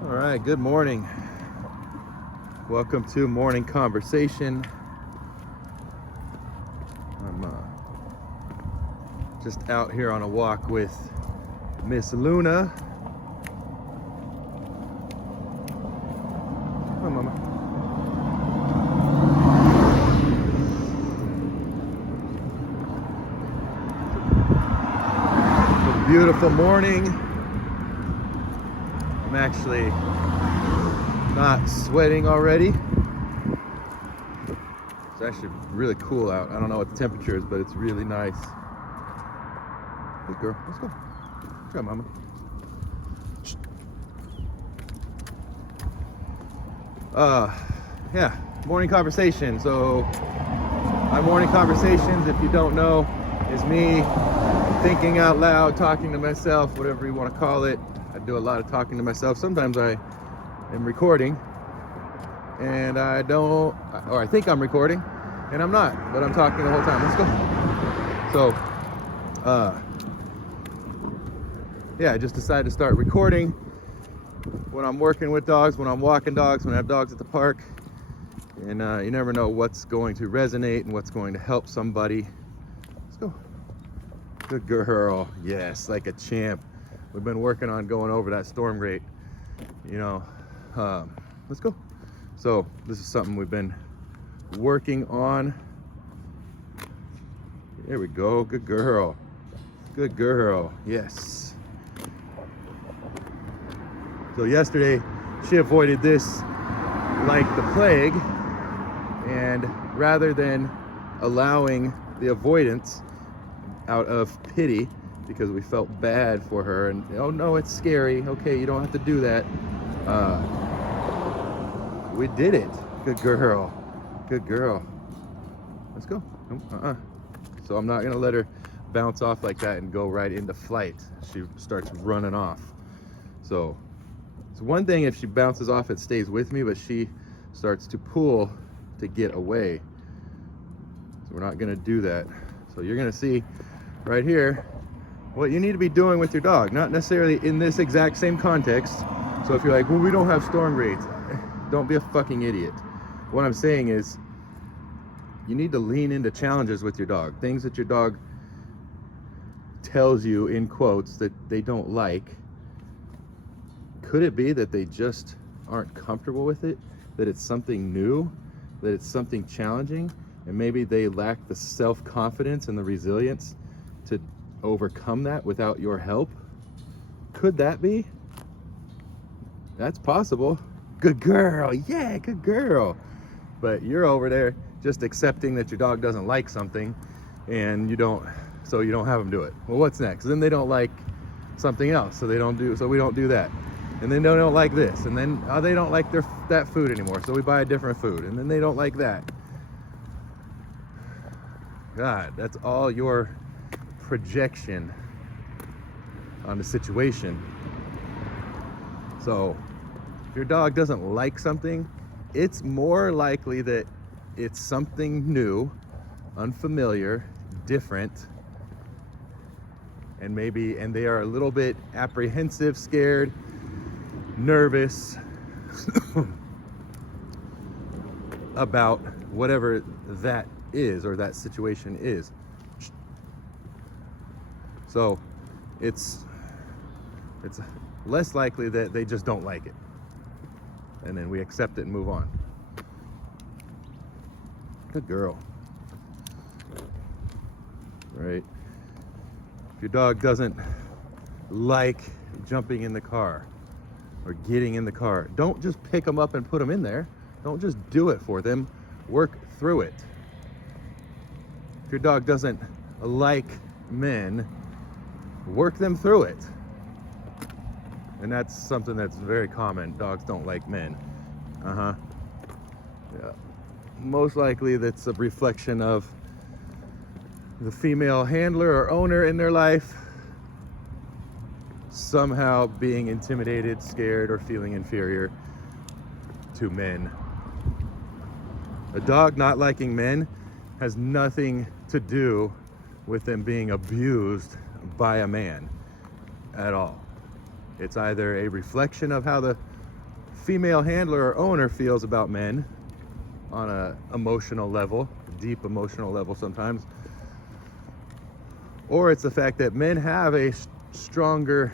All right, good morning. Welcome to Morning Conversation. I'm just out here on a walk with Miss Luna. Come on, Mama. It's a beautiful morning. I'm actually not sweating already. It's actually really cool out. I don't know what the temperature is, but it's really nice. Good girl, let's go. Come on, Mama. Yeah, morning conversation. So my morning conversations, if you don't know, is me thinking out loud, talking to myself, whatever you want to call it. I do a lot of talking to myself. Sometimes I am recording and I don't, or I think I'm recording and I'm not, but I'm talking the whole time. Let's go. So yeah, I just decided to start recording when I'm working with dogs, when I'm walking dogs, when I have dogs at the park. And you never know what's going to resonate and what's going to help somebody. Let's go. Good girl. Yes, like a champ. We've been working on going over that storm grate, you know. Let's go. So this is something we've been working on. There we go. Good girl. Good girl. Yes. So yesterday she avoided this like the plague, and rather than allowing the avoidance out of pity because we felt bad for her and, oh no, it's scary, okay, you don't have to do that, we did it. Good girl. Good girl. Let's go. So I'm not gonna let her bounce off like that and go right into flight. She starts running off. So it's one thing if she bounces off, it stays with me, but she starts to pull to get away. So we're not gonna do that. So you're gonna see right here what you need to be doing with your dog, not necessarily in this exact same context. So if you're like, well, we don't have storm grates, don't be a fucking idiot. What I'm saying is you need to lean into challenges with your dog, things that your dog tells you in quotes that they don't like. Could it be that they just aren't comfortable with it, that it's something new, that it's something challenging, and maybe they lack the self-confidence and the resilience to overcome that without your help? Could that be? That's possible. Good girl. Yeah, good girl. But you're over there just accepting that your dog doesn't like something and you don't have them do it. Well, what's next? Then they don't like something else, so we don't do that. And then they don't like this, and then they don't like that food anymore, so we buy a different food, and then they don't like that. God, that's all your projection on the situation. So if your dog doesn't like something, it's more likely that it's something new, unfamiliar, different, and they are a little bit apprehensive, scared, nervous about whatever that is or that situation is. So it's less likely that they just don't like it, and then we accept it and move on. Good girl. Right? If your dog doesn't like jumping in the car or getting in the car, don't just pick them up and put them in there. Don't just do it for them. Work through it. If your dog doesn't like men, work them through it. And that's something that's very common. Dogs don't like men. Yeah. Most likely that's a reflection of the female handler or owner in their life somehow being intimidated, scared, or feeling inferior to men. A dog not liking men has nothing to do with them being abused by a man at all. It's either a reflection of how the female handler or owner feels about men on a emotional level, deep emotional level sometimes, or it's the fact that men have a stronger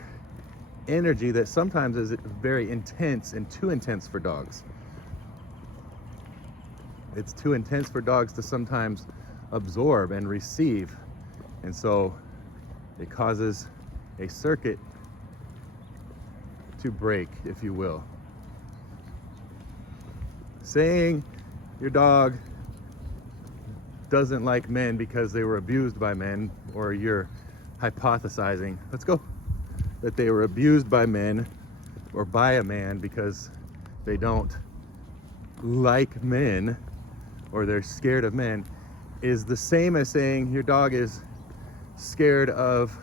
energy that sometimes is very intense and too intense for dogs. It's too intense for dogs to sometimes absorb and receive, and so it causes a circuit to break, if you will. Saying your dog doesn't like men because they were abused by men, or you're hypothesizing, let's go, that they were abused by men or by a man because they don't like men or they're scared of men, is the same as saying your dog is scared of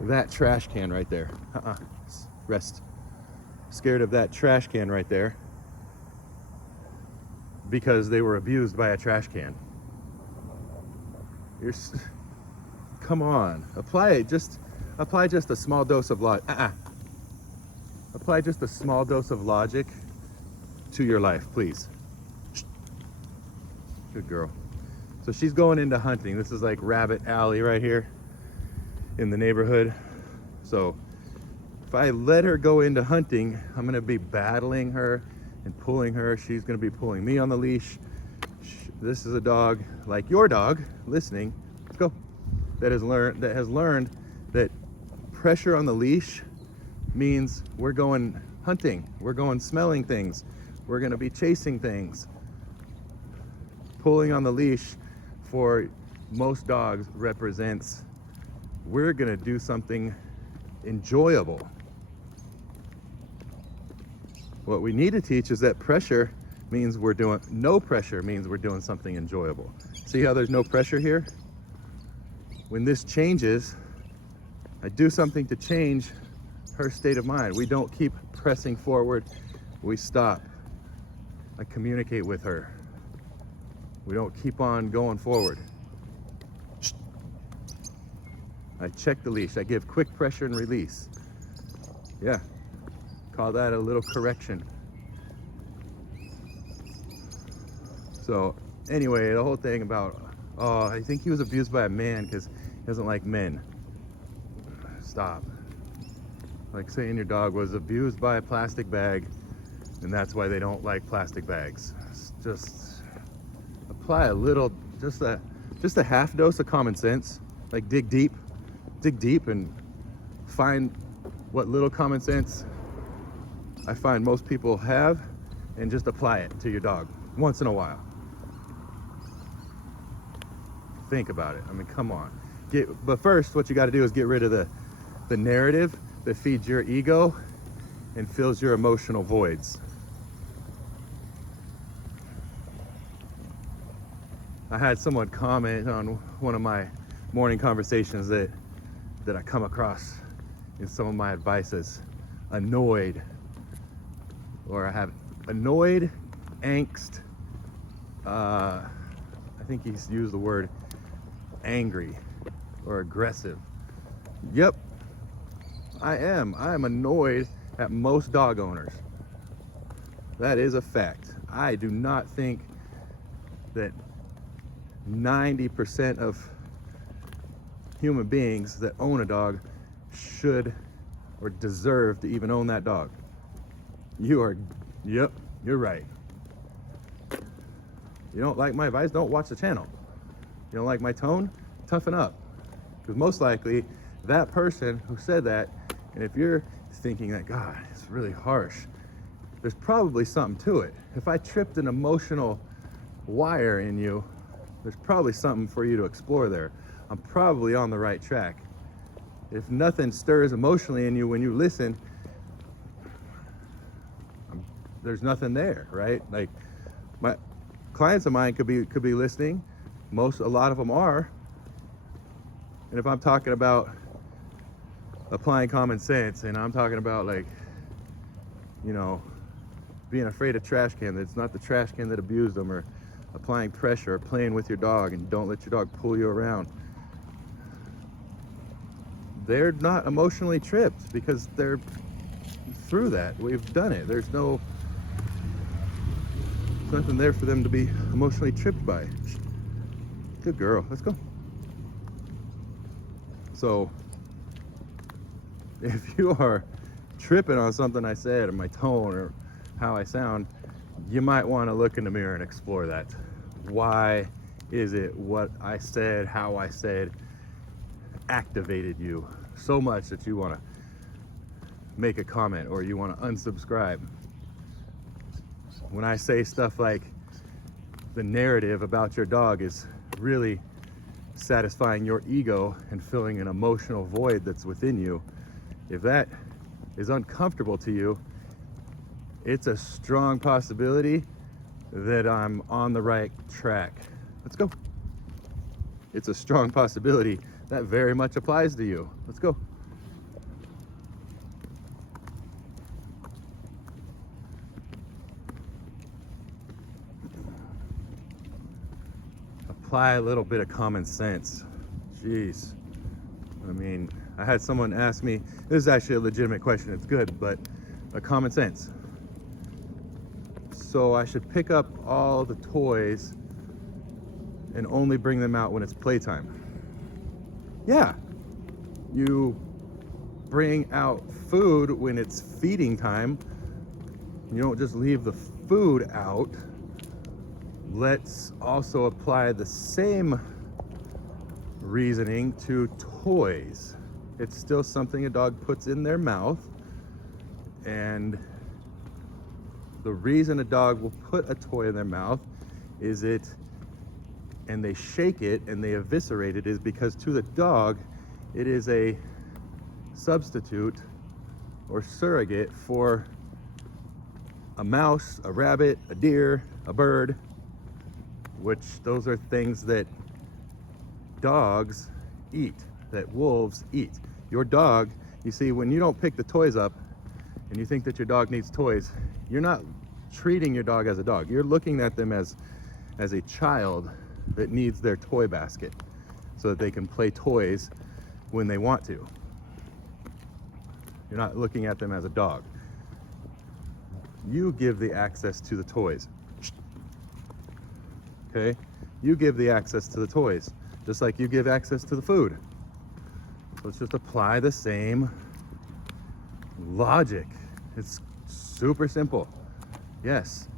that trash can right there. Rest. Scared of that trash can right there because they were abused by a trash can. Come on, apply just a small dose of apply just a small dose of logic to your life, please. Good girl. So she's going into hunting. This is like Rabbit Alley right here in the neighborhood. So if I let her go into hunting, I'm gonna be battling her and pulling her. She's gonna be pulling me on the leash. This is a dog like your dog, listening, let's go, that has learned that pressure on the leash means we're going hunting, we're going smelling things, we're gonna be chasing things. Pulling on the leash for most dogs represents we're gonna do something enjoyable. What we need to teach is that pressure means no pressure means we're doing something enjoyable. See how there's no pressure here? When this changes, I do something to change her state of mind. We don't keep pressing forward, we stop. I communicate with her. We don't keep on going forward. I check the leash, I give quick pressure and release. Yeah, call that a little correction. So anyway, the whole thing about, oh, I think he was abused by a man because he doesn't like men. Stop. Like saying your dog was abused by a plastic bag and that's why they don't like plastic bags. Just apply a little, just a half dose of common sense. Like dig deep and find what little common sense I find most people have and just apply it to your dog once in a while. Think about it. I mean, come on. But first, what you got to do is get rid of the narrative that feeds your ego and fills your emotional voids. I had someone comment on one of my morning conversations that I come across in some of my advice as annoyed, or I have annoyed, angst. I think he's used the word angry or aggressive. Yep, I am. I am annoyed at most dog owners. That is a fact. I do not think that 90% of human beings that own a dog should or deserve to even own that dog. Yep, you're right. You don't like my advice? Don't watch the channel. You don't like my tone? Toughen up. Because most likely that person who said that, and if you're thinking that, God, it's really harsh, there's probably something to it. If I tripped an emotional wire in you, there's probably something for you to explore there. I'm probably on the right track. If nothing stirs emotionally in you when you listen, there's nothing there, right? Like my clients of mine could be listening. A lot of them are. And if I'm talking about applying common sense, and I'm talking about, like, you know, being afraid of trash can, that it's not the trash can that abused them, or applying pressure, or playing with your dog and don't let your dog pull you around, they're not emotionally tripped because they're through that. We've done it. There's nothing there for them to be emotionally tripped by. Good girl. Let's go. So if you are tripping on something I said or my tone or how I sound, you might want to look in the mirror and explore that. Why is it what I said, how I said, activated you so much that you want to make a comment or you want to unsubscribe? When I say stuff like the narrative about your dog is really satisfying your ego and filling an emotional void that's within you, if that is uncomfortable to you, it's a strong possibility that I'm on the right track. Let's go. It's a strong possibility that very much applies to you. Let's go. Apply a little bit of common sense. Jeez. I mean, I had someone ask me, this is actually a legitimate question, it's good, but common sense. So I should pick up all the toys and only bring them out when it's playtime. Yeah. You bring out food when it's feeding time. You don't just leave the food out. Let's also apply the same reasoning to toys. It's still something a dog puts in their mouth, and the reason a dog will put a toy in their mouth and they shake it and they eviscerate it is because to the dog it is a substitute or surrogate for a mouse, a rabbit, a deer, a bird, which those are things that dogs eat, that wolves eat. Your dog, you see, when you don't pick the toys up and you think that your dog needs toys, you're not treating your dog as a dog. You're looking at them as a child that needs their toy basket so that they can play toys when they want to. You're not looking at them as a dog. You give the access to the toys. Okay? You give the access to the toys, just like you give access to the food. So let's just apply the same logic. It's super simple. Yes.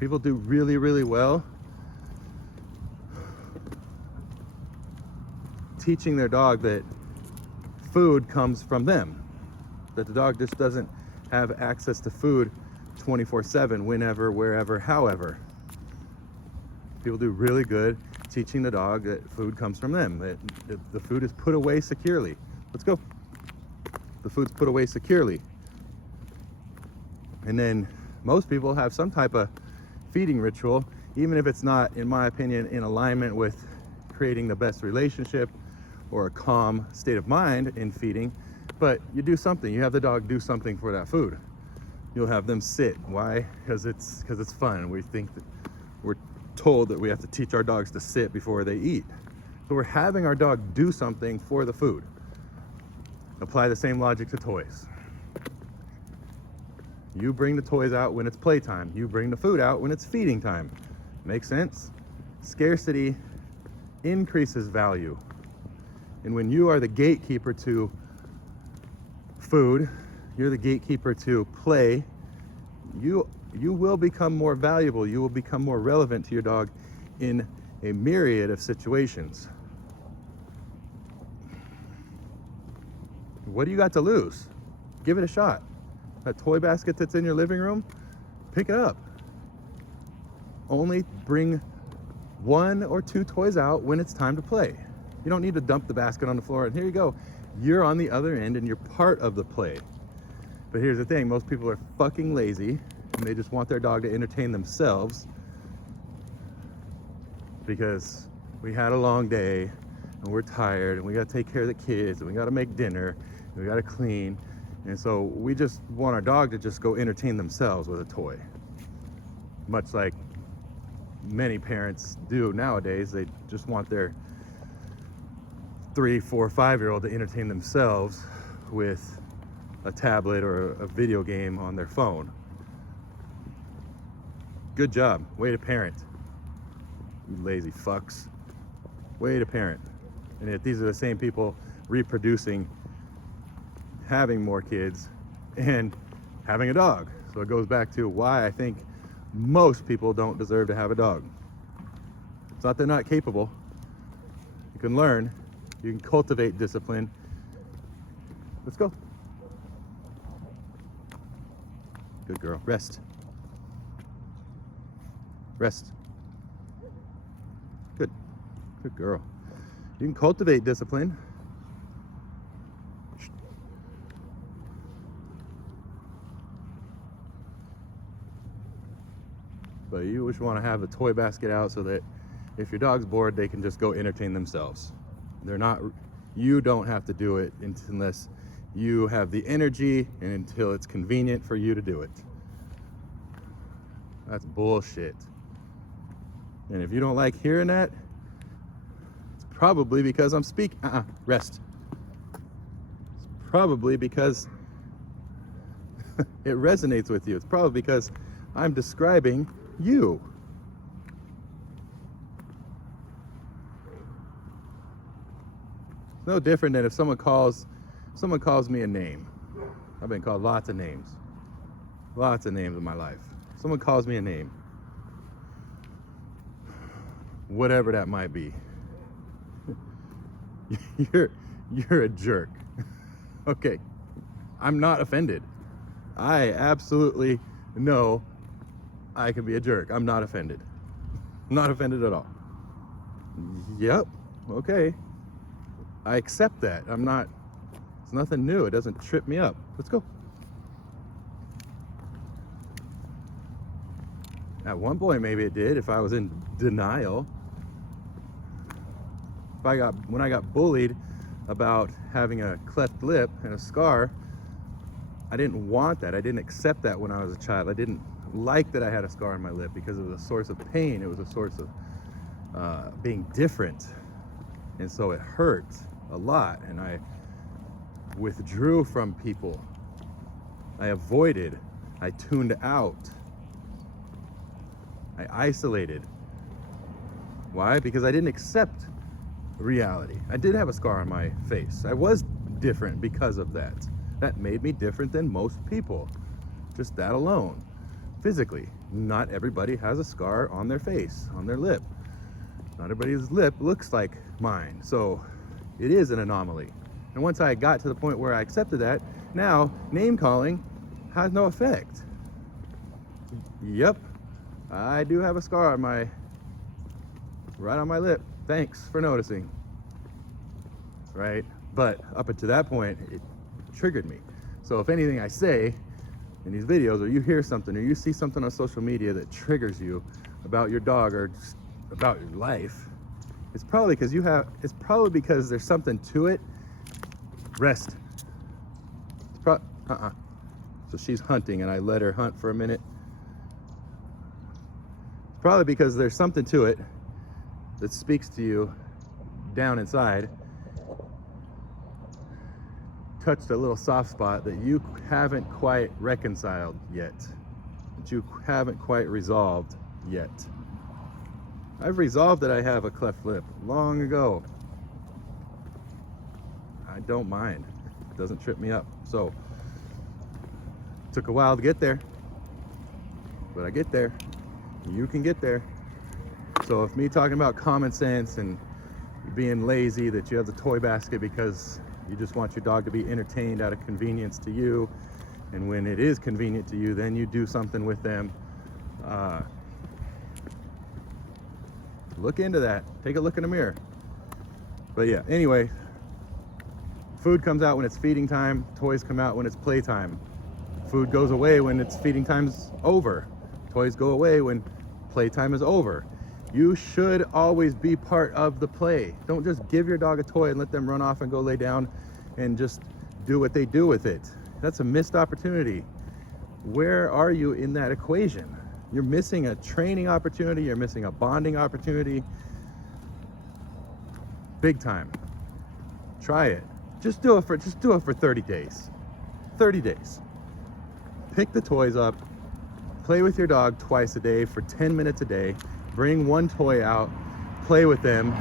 People do really, really well teaching their dog that food comes from them, that the dog just doesn't have access to food 24/7, whenever, wherever, however. People do really good teaching the dog that food comes from them, that the food is put away securely. Let's go. The food's put away securely. And then most people have some type of feeding ritual, even if it's not, in my opinion, in alignment with creating the best relationship or a calm state of mind in feeding, but you do something. You have the dog do something for that food. You'll have them sit. Why? Because it's fun. We think that we're told that we have to teach our dogs to sit before they eat. So we're having our dog do something for the food. Apply the same logic to toys. You bring the toys out when it's playtime. You bring the food out when it's feeding time. Makes sense? Scarcity increases value. And when you are the gatekeeper to food, you're the gatekeeper to play, you will become more valuable. You will become more relevant to your dog in a myriad of situations. What do you got to lose? Give it a shot. That toy basket that's in your living room, pick it up. Only bring 1 or 2 toys out when it's time to play. You don't need to dump the basket on the floor and here you go. You're on the other end and you're part of the play. But here's the thing, most people are fucking lazy and they just want their dog to entertain themselves because we had a long day and we're tired and we gotta take care of the kids and we gotta make dinner and we gotta clean. And so we just want our dog to just go entertain themselves with a toy. Much like many parents do nowadays, they just want their 3, 4, 5-year-old to entertain themselves with a tablet or a video game on their phone. Good job. Way to parent. You lazy fucks. Way to parent. And if these are the same people reproducing, having more kids, and having a dog. So it goes back to why I think most people don't deserve to have a dog. It's not they're not capable. You can learn. You can cultivate discipline. Let's go. Good girl. Rest. Rest. Good. Good girl. You can cultivate discipline. But you just want to have the toy basket out so that if your dog's bored, they can just go entertain themselves. They're not, you don't have to do it unless you have the energy and until it's convenient for you to do it. That's bullshit. And if you don't like hearing that, it's probably because I'm speaking. Rest. It's probably because it resonates with you. It's probably because I'm describing you. It's no different than if someone calls me a name. I've been called lots of names. Lots of names in my life. Someone calls me a name. Whatever that might be. You're a jerk. Okay. I'm not offended. I absolutely know I can be a jerk. I'm not offended. Not offended at all. Yep. Okay. I accept that. It's nothing new. It doesn't trip me up. Let's go. At one point, maybe it did, if I was in denial. When I got bullied about having a cleft lip and a scar, I didn't want that. I didn't accept that when I was a child. I didn't like that I had a scar on my lip because it was a source of pain. It was a source of being different. And so it hurt a lot. And I withdrew from people. I avoided. I tuned out. I isolated. Why? Because I didn't accept reality. I did have a scar on my face. I was different because of that. That made me different than most people. Just that alone. Physically. Not everybody has a scar on their face, on their lip. Not everybody's lip looks like mine. So it is an anomaly. And once I got to the point where I accepted that, now name calling has no effect. Yep. I do have a scar on right on my lip. Thanks for noticing. Right? But up until that point, it triggered me. So if anything I say in these videos, or you hear something, or you see something on social media that triggers you about your dog or just about your life, it's probably because there's something to it. Rest. So she's hunting and I let her hunt for a minute. Probably because there's something to it that speaks to you down inside, touched a little soft spot that you haven't quite reconciled yet, that you haven't quite resolved yet. I've resolved that I have a cleft lip long ago. I don't mind. It doesn't trip me up. So, it took a while to get there, but I get there. You can get there. So if me talking about common sense and being lazy, that you have the toy basket because you just want your dog to be entertained out of convenience to you, and when it is convenient to you, then you do something with them. Look into that. Take a look in the mirror. But yeah, anyway, food comes out when it's feeding time. Toys come out when it's playtime. Food goes away when it's feeding time's over. Toys go away when playtime is over. You should always be part of the play. Don't just give your dog a toy and let them run off and go lay down and just do what they do with it. That's a missed opportunity. Where are you in that equation? You're missing a training opportunity. You're missing a bonding opportunity. Big time. Try it. Just do it for 30 days. 30 days. Pick the toys up, play with your dog twice a day for 10 minutes a day. Bring one toy out, play with them,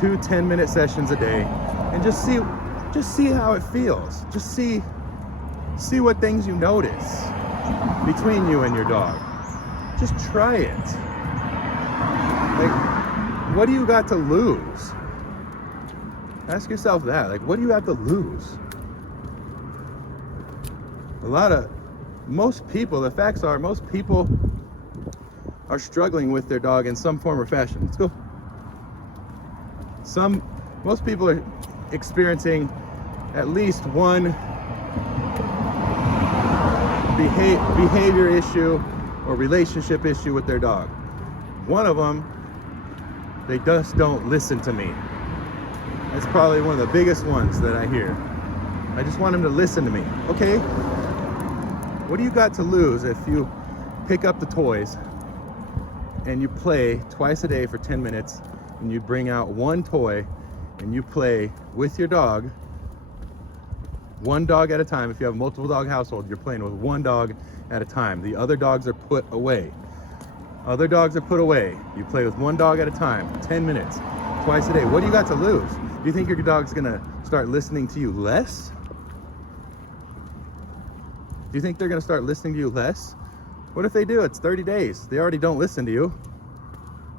2 10-minute sessions a day, and just see how it feels. Just see what things you notice between you and your dog. Just try it. Like, what do you got to lose? Ask yourself that. Like, what do you have to lose? Most people are struggling with their dog in some form or fashion. Let's go. Most people are experiencing at least one behavior issue or relationship issue with their dog. One of them, they just don't listen to me. That's probably one of the biggest ones that I hear. I just want them to listen to me. Okay, what do you got to lose if you pick up the toys and you play twice a day for 10 minutes and you bring out one toy and you play with your dog, one dog at a time? If you have a multiple dog household, you're playing with one dog at a time. The other dogs are put away. Other dogs are put away. You play with one dog at a time, 10 minutes, twice a day. What do you got to lose? Do you think your dog's gonna start listening to you less? Do you think they're gonna start listening to you less? What if they do? It's 30 days. They already don't listen to you.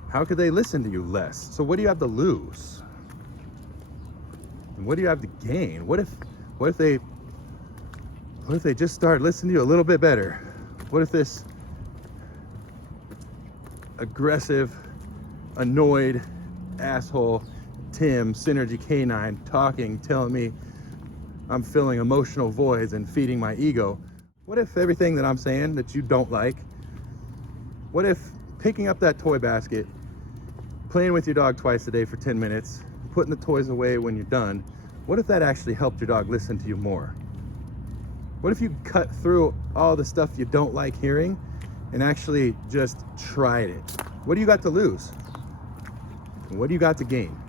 How could they listen to you less? So what do you have to lose? And what do you have to gain? What if they just start listening to you a little bit better? What if this aggressive, annoyed asshole Tim, Synergy Canine, talking, telling me I'm filling emotional voids and feeding my ego? What if everything that I'm saying that you don't like, what if picking up that toy basket, playing with your dog twice a day for 10 minutes, putting the toys away when you're done, what if that actually helped your dog listen to you more? What if you cut through all the stuff you don't like hearing and actually just tried it? What do you got to lose? And what do you got to gain?